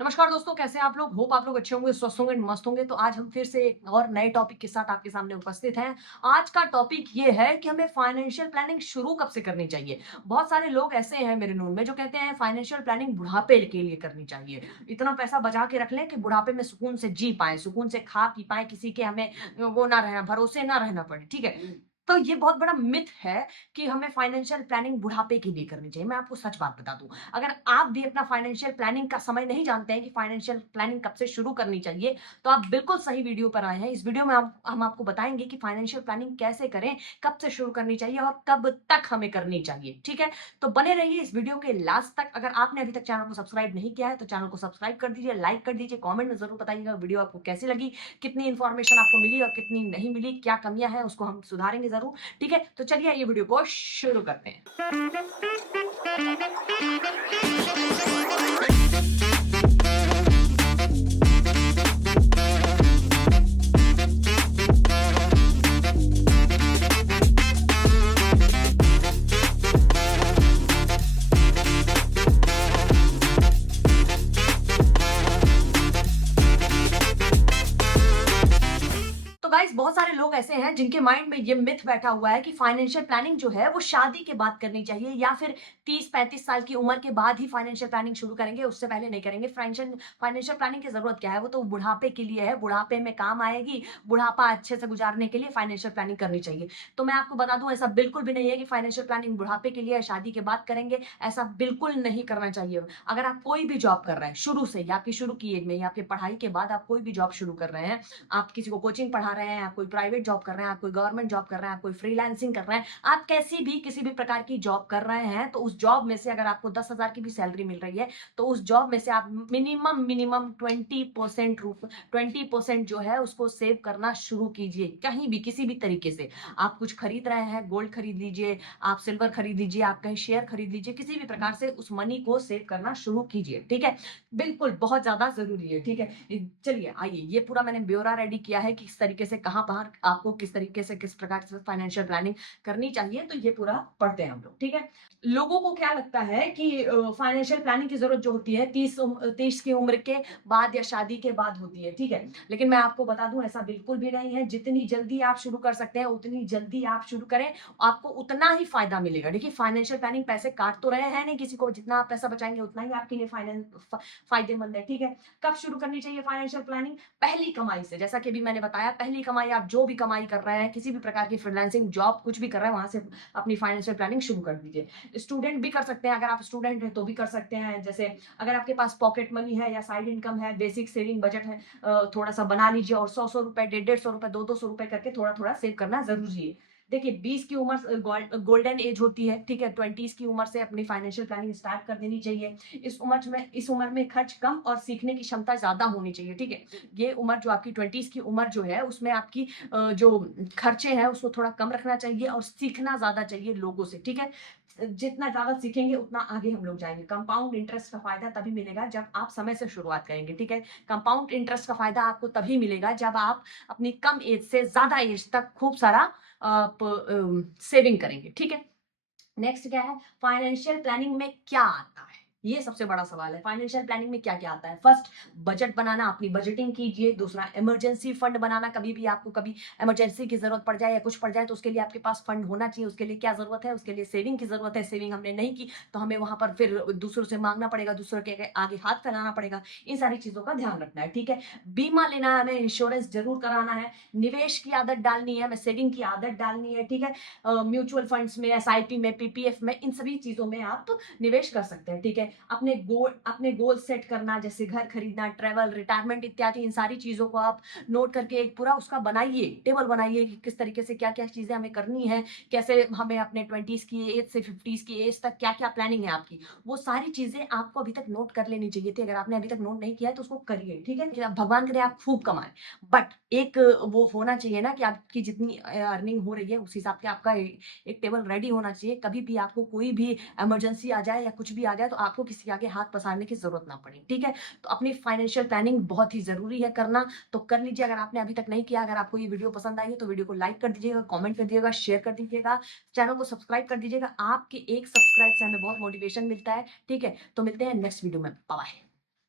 नमस्कार दोस्तों, कैसे हैं आप लोग? होप आप लोग अच्छे होंगे, स्वस्थ होंगे, मस्त होंगे। तो आज हम फिर से एक और नए टॉपिक के साथ आपके सामने उपस्थित हैं। आज का टॉपिक ये है कि हमें फाइनेंशियल प्लानिंग शुरू कब से करनी चाहिए। बहुत सारे लोग ऐसे हैं मेरे नोन में जो कहते हैं फाइनेंशियल प्लानिंग बुढ़ापे के लिए करनी चाहिए। इतना पैसा बचा के रख लें कि बुढ़ापे में सुकून से जी पाएँ, सुकून से खा पी पाएँ, किसी के हमें वो ना रहना भरोसे ना रहना पड़े, ठीक है? तो ये बहुत बड़ा मिथ है कि हमें फाइनेंशियल प्लानिंग बुढ़ापे के लिए करनी चाहिए। मैं आपको सच बात बता दूँ, अगर आप भी अपना फाइनेंशियल प्लानिंग का समय नहीं जानते हैं कि फाइनेंशियल प्लानिंग कब से शुरू करनी चाहिए, तो आप बिल्कुल सही वीडियो पर आए हैं। इस वीडियो में हम आपको बताएँगे कि फाइनेंशियल प्लानिंग कैसे करें, कब से शुरू करनी चाहिए और कब तक हमें करनी चाहिए, ठीक है? तो बने रहिए इस वीडियो के लास्ट तक। अगर आपने अभी तक चैनल को सब्सक्राइब नहीं किया है, तो चैनल को सब्सक्राइब कर दीजिए, लाइक कर दीजिए, कमेंट में ज़रूर बताइएगा वीडियो आपको कैसी लगी, कितनी इन्फॉर्मेशन आपको मिली और कितनी नहीं मिली, क्या कमियाँ हैं उसको हम सुधारेंगे ज़रूर, ठीक है? तो चलिए ये वीडियो को शुरू करते हैं। तो गाइस बहुत सारे लोग ऐसे हैं जिनके माइंड में ये मिथ बैठा हुआ है कि फाइनेंशियल प्लानिंग जो है वो शादी के बाद करनी चाहिए या फिर 30-35 साल की उम्र के बाद ही फाइनेंशियल प्लानिंग शुरू करेंगे, उससे पहले नहीं करेंगे। फाइनेंशियल प्लानिंग की जरूरत क्या है? वो तो बुढ़ापे के लिए है, बुढ़ापे में काम आएगी, बुढ़ापा अच्छे से गुजारने के लिए फाइनेंशियल प्लानिंग करनी चाहिए। तो मैं आपको बता दूं, ऐसा बिल्कुल भी नहीं है कि फाइनेंशियल प्लानिंग बुढ़ापे के लिए है, शादी के बाद करेंगे, ऐसा बिल्कुल नहीं करना चाहिए। अगर आप कोई भी जॉब कर रहे हैं शुरू से या आपकी शुरू की एज में या आपकी पढ़ाई के बाद आप कोई भी जॉब शुरू कर रहे हैं, आप किसी को कोचिंग पढ़ा रहे हैं, आप कोई प्राइवेट जॉब कर रहे हैं, आप कोई गवर्नमेंट जॉब कर रहे हैं, आप कोई फ्रीलांसिंग कर रहे हैं, आप कैसी भी किसी भी प्रकार की जॉब कर रहे हैं, तो उस जॉब में से अगर आपको 10,000 की भी सैलरी मिल रही है, तो उस जॉब में से आप मिनिमम मिनिमम 20% जो है उसको सेव करना शुरू कीजिए। कहीं भी किसी भी तरीके से आप कुछ खरीद रहे हैं, गोल्ड खरीद लीजिए, आप सिल्वर खरीद लीजिए, आप कहीं शेयर खरीद लीजिए, किसी भी प्रकार से उस मनी को सेव करना शुरू कीजिए, ठीक है? बिल्कुल बहुत ज्यादा जरूरी है, ठीक है? चलिए आइए, ये पूरा मैंने ब्यौरा रेडी किया है कि किस तरीके से कहाँ पर आपको किस तरीके से किस प्रकार से फाइनेंशियल प्लानिंग करनी चाहिए, तो ये पूरा पढ़ते हैं हम लोग, ठीक है? लोगों को क्या लगता है कि फाइनेंशियल प्लानिंग की जरूरत जो होती है 30 की उम्र के बाद या शादी के बाद होती है, ठीक है? लेकिन मैं आपको बता दूं ऐसा बिल्कुल भी नहीं है। जितनी जल्दी आप शुरू कर सकते हैं उतनी जल्दी आप शुरू करें, आपको उतना ही फायदा मिलेगा। देखिए फाइनेंशियल प्लानिंग पैसे काट तो रहे हैं नहीं किसी को, जितना आप पैसा बचाएंगे उतना ही आपके लिए फायदेमंद है, ठीक है? कब शुरू करनी चाहिए फाइनेंशियल प्लानिंग? पहली कमाई से। जैसा कि अभी मैंने बताया, पहली कमाई, आप जो भी कमाई कर रहे हैं, किसी भी प्रकार की फ्रीलांसिंग जॉब कुछ भी कर रहे हैं, वहां से अपनी फाइनेंशियल प्लानिंग शुरू कर दीजिए। स्टूडेंट भी कर सकते हैं, अगर आप स्टूडेंट हैं तो भी कर सकते हैं। जैसे अगर आपके पास पॉकेट मनी है या साइड इनकम है, बेसिक सेविंग बजट है, थोड़ा सा बना लीजिए और 100-100 रुपए, 150-150 रुपए, 200-200 रुपए करके थोड़ा थोड़ा सेव करना जरूरी है। देखिए 20 की उम्र गोल्डन एज होती है, ठीक है? 20s की उम्र से अपनी फाइनेंशियल प्लानिंग स्टार्ट कर देनी चाहिए। इस उम्र में खर्च कम और सीखने की क्षमता ज्यादा होनी चाहिए, ठीक है? ये उम्र जो आपकी 20s की उम्र जो है उसमें आपकी जो खर्चे हैं उसको थोड़ा कम रखना चाहिए और सीखना ज्यादा चाहिए लोगों से, ठीक है? जितना ज्यादा सीखेंगे उतना आगे हम लोग जाएंगे। कंपाउंड इंटरेस्ट का फायदा तभी मिलेगा जब आप समय से शुरुआत करेंगे, ठीक है? कंपाउंड इंटरेस्ट का फायदा आपको तभी मिलेगा जब आप अपनी कम एज से ज्यादा एज तक खूब सारा सेविंग करेंगे, ठीक है? नेक्स्ट क्या है? फाइनेंशियल प्लानिंग में क्या आता है? ये सबसे बड़ा सवाल है। फाइनेंशियल प्लानिंग में क्या-क्या आता है? फर्स्ट, बजट बनाना, अपनी बजटिंग कीजिए। दूसरा, इमरजेंसी फंड बनाना, कभी भी आपको कभी इमरजेंसी की ज़रूरत पड़ जाए या कुछ पड़ जाए तो उसके लिए आपके पास फंड होना चाहिए। उसके लिए क्या ज़रूरत है? उसके लिए सेविंग की ज़रूरत है। सेविंग हमने नहीं की तो हमें वहाँ पर फिर दूसरों से माँगना पड़ेगा, दूसरों के आगे हाथ फैलाना पड़ेगा। इन सारी चीज़ों का ध्यान रखना है, ठीक है? बीमा लेना है हमें, इंश्योरेंस ज़रूर कराना है, निवेश की आदत डालनी है, हमें सेविंग की आदत डालनी है, ठीक है? म्यूचुअल फंड्स में, एसआईपी में, पीपीएफ में, इन सभी चीजों में आप निवेश कर सकते हैं, ठीक है? अपने गोल सेट करना, जैसे घर खरीदना, ट्रेवल, रिटायरमेंट इत्यादि, इन सारी चीजों को आप नोट करके एक पूरा उसका बनाइए, टेबल बनाइए कि किस तरीके से क्या क्या चीजें हमें करनी है, कैसे हमें अपने 20s की एज से 50s की एज तक क्या क्या प्लानिंग है आपकी, वो सारी चीजें आपको अभी तक नोट कर लेनी चाहिए थी। अगर आपने अभी तक नोट नहीं किया है तो उसको करिए, ठीक है? कि भगवान करे आप खूब कमाएं, बट एक वो होना चाहिए ना कि आपकी जितनी अर्निंग हो रही है उस हिसाब से आपका एक टेबल रेडी होना चाहिए। कभी भी आपको कोई भी इमरजेंसी आ जाए या कुछ भी आ जाए तो आपको किसी के आगे हाथ पसारने की जरूरत ना पड़े, ठीक है? तो अपनी फाइनेंशियल प्लानिंग बहुत ही जरूरी है करना, तो कर लीजिए अगर आपने अभी तक नहीं किया। अगर आपको ये वीडियो पसंद आई है तो वीडियो को लाइक कर दीजिएगा, कमेंट कर दीजिएगा, शेयर कर दीजिएगा, चैनल को सब्सक्राइब कर दीजिएगा। आपके एक सब्सक्राइब से हमें बहुत मोटिवेशन मिलता है, ठीक है? तो मिलते हैं नेक्स्ट वीडियो में। बाय।